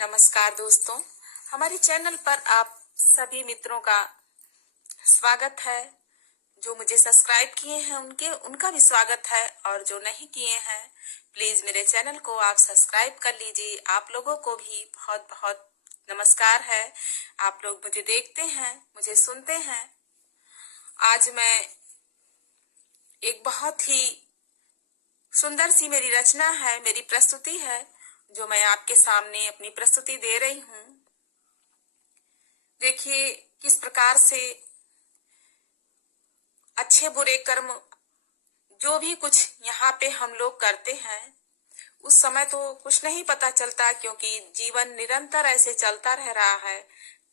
नमस्कार दोस्तों, हमारे चैनल पर आप सभी मित्रों का स्वागत है। जो मुझे सब्सक्राइब किए हैं उनका भी स्वागत है, और जो नहीं किए हैं प्लीज मेरे चैनल को आप सब्सक्राइब कर लीजिए। आप लोगों को भी बहुत बहुत नमस्कार है। आप लोग मुझे देखते हैं, मुझे सुनते हैं। आज मैं एक बहुत ही सुंदर सी मेरी रचना है, मेरी प्रस्तुति है, जो मैं आपके सामने अपनी प्रस्तुति दे रही हूँ। देखिए किस प्रकार से अच्छे बुरे कर्म जो भी कुछ यहाँ पे हम लोग करते हैं, उस समय तो कुछ नहीं पता चलता, क्योंकि जीवन निरंतर ऐसे चलता रह रहा है।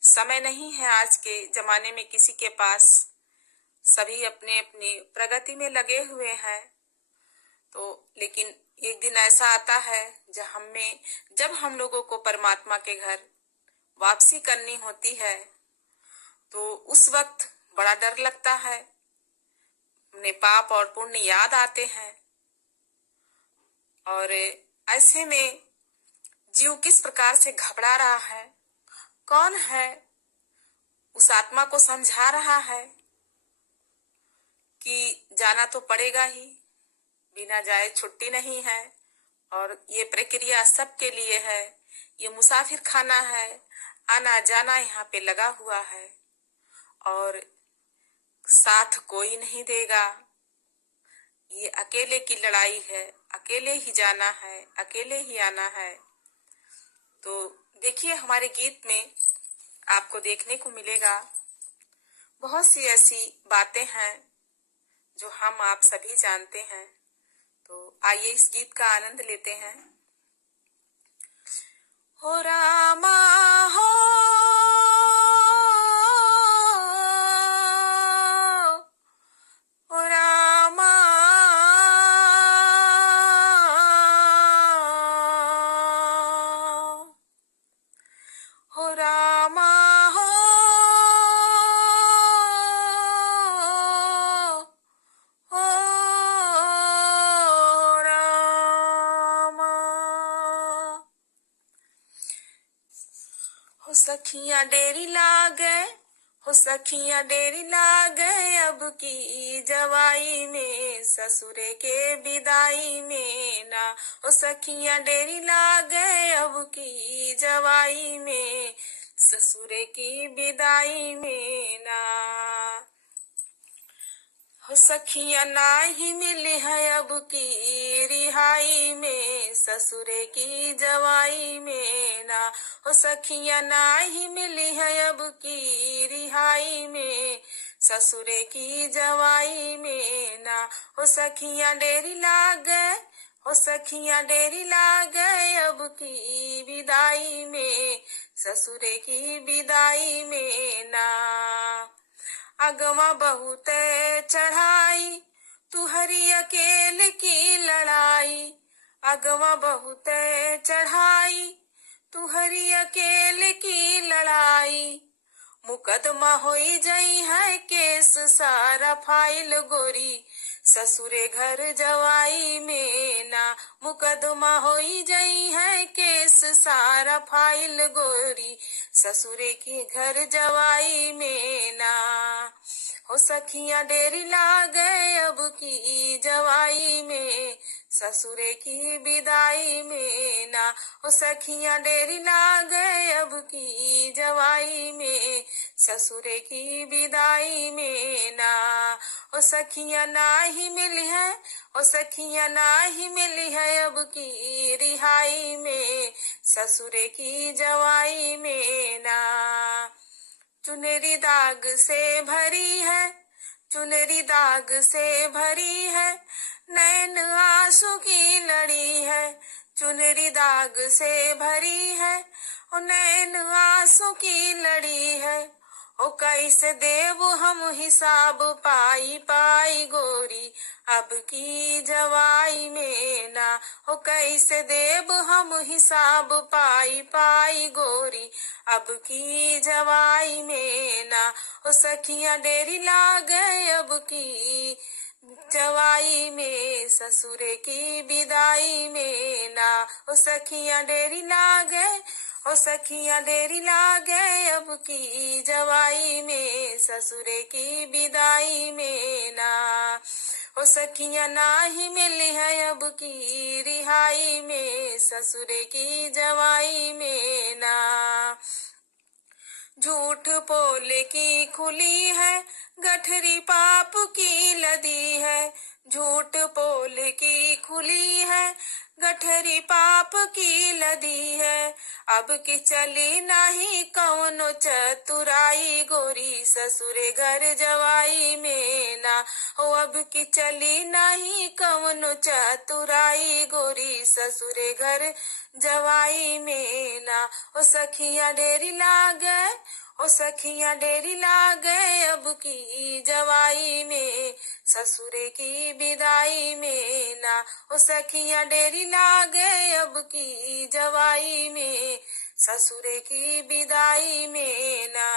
समय नहीं है आज के जमाने में किसी के पास। सभी अपने अपनी प्रगति में लगे हुए हैं। तो लेकिन एक दिन ऐसा आता है जब हम लोगों को परमात्मा के घर वापसी करनी होती है, तो उस वक्त बड़ा डर लगता है। अपने पाप और पुण्य याद आते हैं, और ऐसे में जीव किस प्रकार से घबरा रहा है। कौन है उस आत्मा को समझा रहा है कि जाना तो पड़ेगा ही, बिना जाए छुट्टी नहीं है, और ये प्रक्रिया सबके लिए है। ये मुसाफिर खाना है, आना जाना यहाँ पे लगा हुआ है, और साथ कोई नहीं देगा। ये अकेले की लड़ाई है, अकेले ही जाना है, अकेले ही आना है। तो देखिए हमारे गीत में आपको देखने को मिलेगा बहुत सी ऐसी बातें हैं जो हम आप सभी जानते हैं। तो आइए इस गीत का आनंद लेते हैं। हो रामा हो, हो रामा, हो रामा हो, हो रामा। हो सखियां डेरी लागे, हो सखियां डेरी लागे, अब की जवाई में ससुरे के विदाई में ना। हो सखियां डेरी लागे, अब की जवाई में ससुरे की विदाई में ना। हो सखियां नाही मिली है अब की रिहाई में ससुरे की जवाई में ना। हो सखियां नाही मिली है अब की रिहाई में ससुरे की जवाई में ना। हो सखियां डेरी लागे, हो सखियां डेरी लागे, अब की विदाई में ससुरे की विदाई में ना। अगवा बहुत चढ़ाई, तू हरी अकेले की लड़ाई। अगवा बहुत चढ़ाई, तू हरी अकेले की लड़ाई। मुकदमा होई जाई है केस सारा फाइल गोरी ससुरे घर जवाई में ना। मुकदमा होई जाई है केस सारा फाइल गोरी ससुरे के घर जवाई में ना। हो सखियां डेरी लागे, अब की जवाई में ससुरे की विदाई में ना। हो सखियां डेरी लागे, अब की जवाई में ससुरे की विदाई में ना। हो सखियां नाही मिली है, हो सखियां नाही मिली है, अब की रिहाई में ससुरे की जवाई में ना। चुनरी दाग से भरी है, चुनरी दाग से भरी है, नैन आंसू की लड़ी है। चुनरी दाग से भरी है, ओ नैन आंसू की लड़ी है। ओ कैसे देव हम हिसाब पाई पाई गोरी अब की जवाई में ना। ओ कैसे देव हम हिसाब पाई पाई गोरी अब की जवाई में ना। ओ सखियां डेरी लागे, अब की जवाई में ससुरे की विदाई में ना। ओ सखियां डेरी लागे, हो सखियां देरी लागे अब की जवाई में, ससुरे की विदाई में ना। हो सखियां नाही मिली है अब की रिहाई में, ससुरे की जवाई में ना। झूठ बोले की खुली है, गठरी पाप की लदी है। झूठ बोले की खुली है, गठरी पाप की लदी है। अब की चली नहीं कौनो चतुराई, गोरी ससुरे घर जवाई में ना। हो अब की चली नहीं कौनो चतुराई, गोरी ससुरे घर जवाई में ना। ओ सखियां डेरी लागे, ओ सखियां डेरी लागे अब की जवाई में, ससुरे की विदाई में ना। ओ सखियां डेरी लागे अब की जवाई में, ससुरे की विदाई में ना।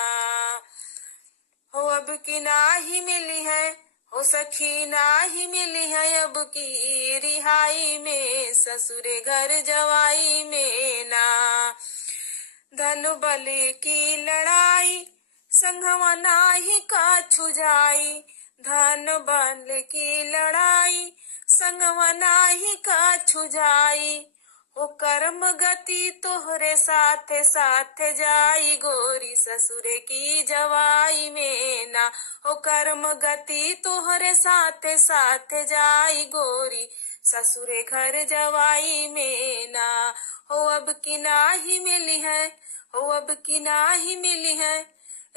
हो अब की नाही मिली है, हो सखी नाही मिली है अब की रिहाई में, ससुरे घर जवाई में ना। धन बल की लड़ाई संगवा नाही का छुजाई, धन बल की लड़ाई संगवा नाही का छुजाई। हो कर्म गति तोहरे साथ साथ जाई, गोरी ससुरे की जवाई में ना। हो कर्म गति तोहरे साथ साथ जाई, गोरी ससुरे घर जवाई में ना। हो अब की नाही मिली है, हो अब की नाही मिली है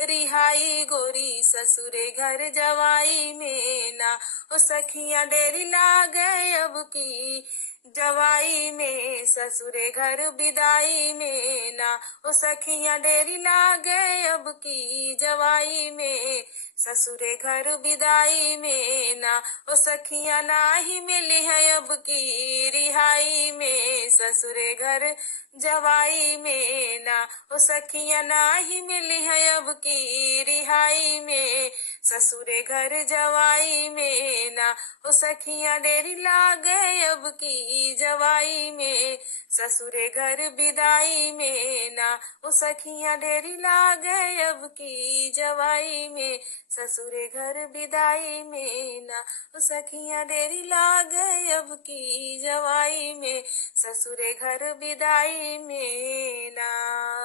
रिहाई, गोरी ससुरे घर जवाई में ना। ओ सखियां डेरी लागे अब की जवाई में, ससुरे घर विदाई में ना। ओ सखियां डेरी लागे अब की जवाई में, ससुरे घर विदाई में ना। ओ सखियां नाही मिली है अब की रिहाई में, ससुरे घर जवाई में ना। ओ सखियां नाही मिली है अब की रिहाई में, ससुरे घर जवाई में ना। ओ सखियां डेरी लागे अब की जवाई में, ससुरे घर विदाई में ना। ओ सखियां डेरी लागे अब की जवाई में, ससुरे घर विदाई में ना। ओ सखियां डेरी लागे अब की जवाई में, ससुरे घर विदाई में ना।